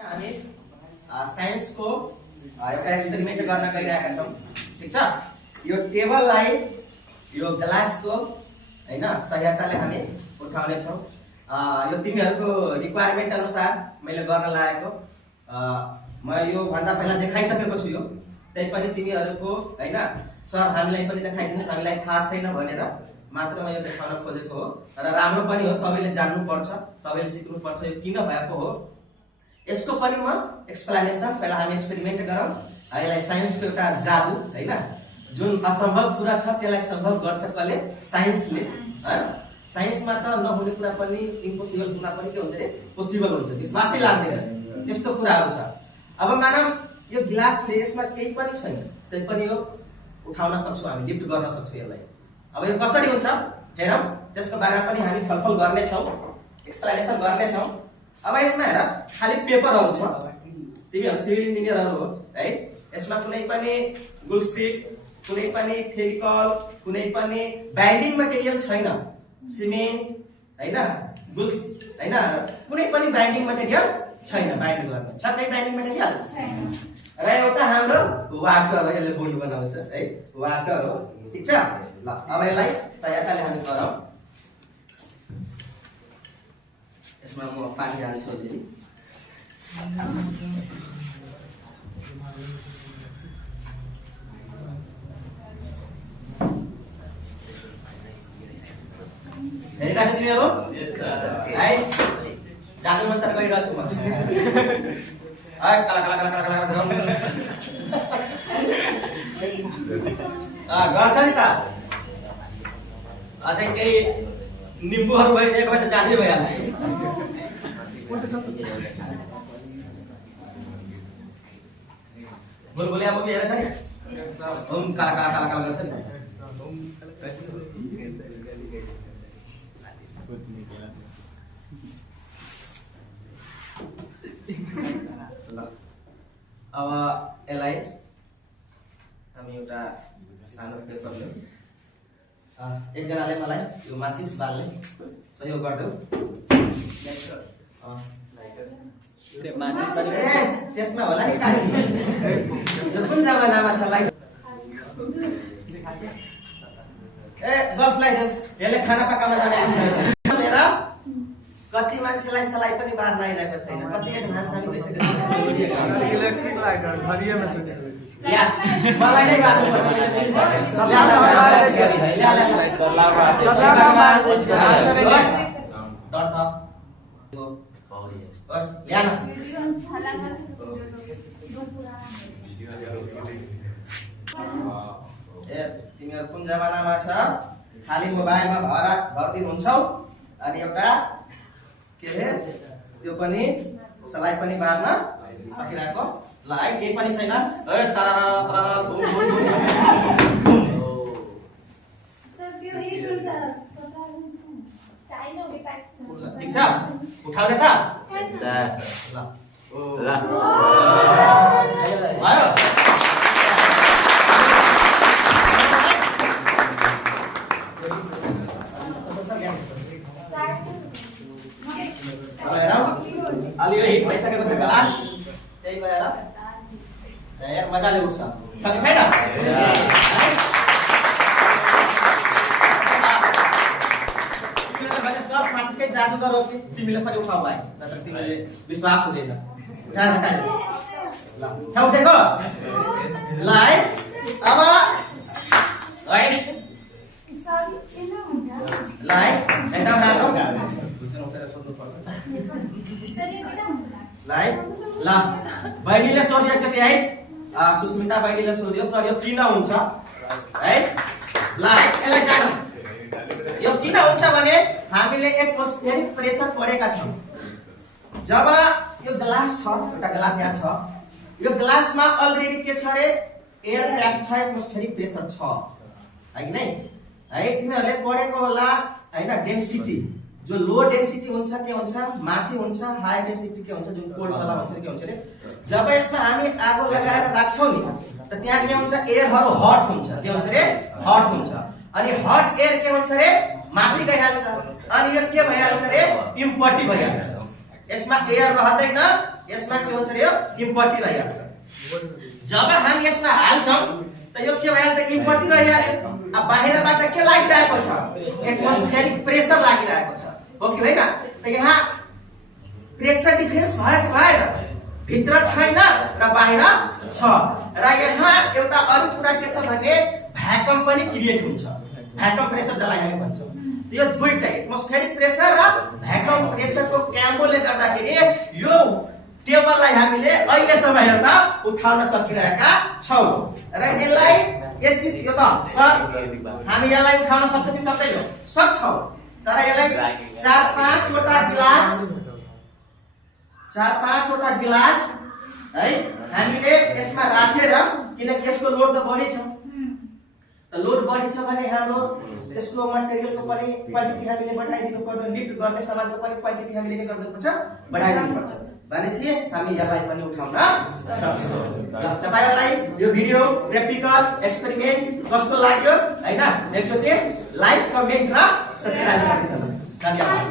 हामी साइन्सको एउटा एक्सपेरिमेन्ट गर्न गइरहेका छौं। ठीक छ, यो टेबललाई यो ग्लासको हैन सहायताले हामी उठाउने छौं। यो तिमीहरुको रिक्वायरमेन्ट अनुसार मैले गर्न लागेको म यो भन्दा पहिला देखाइसकेको छु। यो त्यसपछि तिमीहरुको हैन सर हामीलाई पनि देखाइदिनुस्, हामीलाई थाहा छैन भनेर मात्र म यो देखाउन खोजेको हो। र राम्रो पनि हो, सबैले जान्नु पर्छ, सबैले सिक्नु पर्छ यो किन भएको हो। यसको पनि म एक्सप्लेनेसन पहिला हामी एक्सपेरिमेन्ट गरौँ। यसलाई साइन्सको एउटा जादु हैन, जुन असम्भव कुरा छ त्यसलाई सम्भव गर्छ कसले? साइन्सले। साइन्समा त नहुने कुरा पनि, इम्पोसिबल कुरा पनि के हुन्छ रे? पोसिबल हुन्छ। विश्वासै लाग्दैन त्यस्तो कुराहरु छ। अब मानौ यो ग्लासले यसमा केही पनि छैन, त्यै पनि यो उठाउन सक्छौं, हामी लिफ्ट गर्न सक्छौं यसलाई। अब यो कसरी हुन्छ हेरौँ, त्यसको बारेमा पनि हामी छलफल गर्ने छौं, एक्सप्लेनेसन गर्ने छौं। अब यसमा हेर खाली पेपरहरु छ, तिमीहरु सिभिल इन्जिनियरहरु हो है। यसमा कुनै पनि ग्लु स्टिक, कुनै पनि फेभिकल, कुनै पनि बाइन्डिङ मटेरियल छैन। सिमेन्ट हैन, ग्लु हैन, कुनै पनि बाइन्डिङ मटेरियल छैन। बाइन्ड गर्ने छ त्यही बाइन्डिङ मटेरियल छैन। र एउटा हाम्रो वाटर हो, यसले बोन्ड बनाउँछ है, वाटर हो। ठीक छ, ल अब यसलाई सहायताले हामी गरौँ। यसमा म पानी हाल्छु अलि। हेरिरहेको छ तिमीहरु? यस सर। है जादु मन्त्र गरिरहेको छु म। है कला कला कला कला कला गर्छ नि त। अझै केही निम्बुहरु भइदिएको भए त जादुै भइहाल्थ्यो। बुलबुलिया मुभी हेरेछ नि? ओम काला काला काला काला गर्छ नि। अब यसलाई हामी एउटा सानो पेपर लियौँ। एकजनाले मलाई यो माचिस बाल्ने सहयोग गर्देऊ। त्यसमा होला नि काठी। कुन जमानामा छ लाइट? ए गसलाई देऊ, यसले खाना पकाउन जानेको छैन। हेर कति मान्छेलाई सलाई पनि बार्न आइरहेको छैन, कति एडभान्स हामी भइसकेको छ। इलेक्ट्रिक लाइट घरियामा छ या मलाई नै बार्नु पर्छ। तिमीहरु कुन जमानामा छ? खाली मोबाइलमा भरदिन हुन्छौ अनि एउटा के रे त्यो पनि सलाई पनि बार्न सकिरहेको ल है, केही पनि छैन। ए तरारा तरारा घुम घुम घुम। ठीक छ, उठाउने त? ल ल भयो। अलि यो हिट भइसकेको छ ग्लास, त्यही भएर यार मजाले उठ्छ। सके छैन? तिमीले भने सर साँच्चै जादु गरौ कि तिमीले पनि उठाउ भाइ, नत्र तिमीले विश्वास हुँदैन। उठाएर देखाइ। ल छ उठेको? ल है अब है ल है एकदम राम्रो। ल बहिनीले सोध्यो एकचोटि है, सुस्मिता बहिनीले सोध्यो सर यो किन हुन्छ है? ल है यसलाई जान, यो किन हुन्छ भने हामीले एटमोस्फेरिक प्रेसर पढेका छौं। जब यो ग्लास छ, एउटा ग्लास यहाँ छ, यो ग्लासमा अलरेडी के छ रे? एयर प्याक छ, एटमोस्फेरिक प्रेसर छ है कि नै? है तिमीहरुले पढेको होला हैन, डेन्सिटी जो लो डेन्सिटी हुन्छ के हुन्छ? माथि हुन्छ। हाई डेन्सिटी के हुन्छ? जुन कोल्ड वाला हुन्छ के हुन्छ रे? जब यसमा हामी आगो लगाएर राख्छौं नि त त्यहाँ के हुन्छ? एयरहरु हट हुन्छ। के हुन्छ रे? हट हुन्छ। अनि हट एयर के हुन्छ रे? माथि गइहाल्छ। अनि यो के भइहाल्छ रे? इम्पटी भइहाल्छ। यसमा एयर रहँदैन, यसमा के हुन्छ रे यो इम्पट्टी रहिहाल्छ। जब हामी यसमा हाल्छौँ त यो के भयो त इम्पट्टी रहिहाल्यो। अब बाहिरबाट के लागिरहेको छ एटमोस्फियरिक प्रेसर लागिरहेको छ हो कि होइन। त यहाँ प्रेसर डिफरेन्स भयो कि भएन भित्र छैन र बाहिर छ र यहाँ एउटा अरु कुरा के छ भने भ्याकुम पनि क्रिएट हुन्छ। भ्याकुम प्रेसर जसलाई हामी भन्छौँ यो दुईटै एटमोस्फियरिक प्रेसर र भ्याकुम प्रेसरको क्याम्बोले गर्दाखेरि यो टेबललाई हामीले अहिलेसम्म हेर्दा उठाउन सकिरहेका छौँ र यसलाई यति यो त सर हामी यसलाई उठाउन सक्छौँ कि सक्दैनौँ सक्छौँ तर यसलाई 4-5 वटा गिलास है हामीले यसमा राखेर किनकि यसको लोड त बढी छ त लोड बढी छ भने हाम्रो त्यसको मटेरियलको पनि क्वान्टिटी हामीले बढाइदिनु पर्छ लिफ्ट गर्ने सामानको पनि क्वान्टिटी हामीले के गर्नु पर्छ बढाइदिनु पर्छ भनेपछि हामी यसलाई पनि उठाउन सक्छौँ। तपाईहरुलाई यो भिडियो प्र्याक्टिकल एक्सपेरिमेन्ट कस्तो लाग्यो हैन एकचोटि लाइक कमेन्ट र सब्स्क्राइब गरिदिनु धन्यवाद।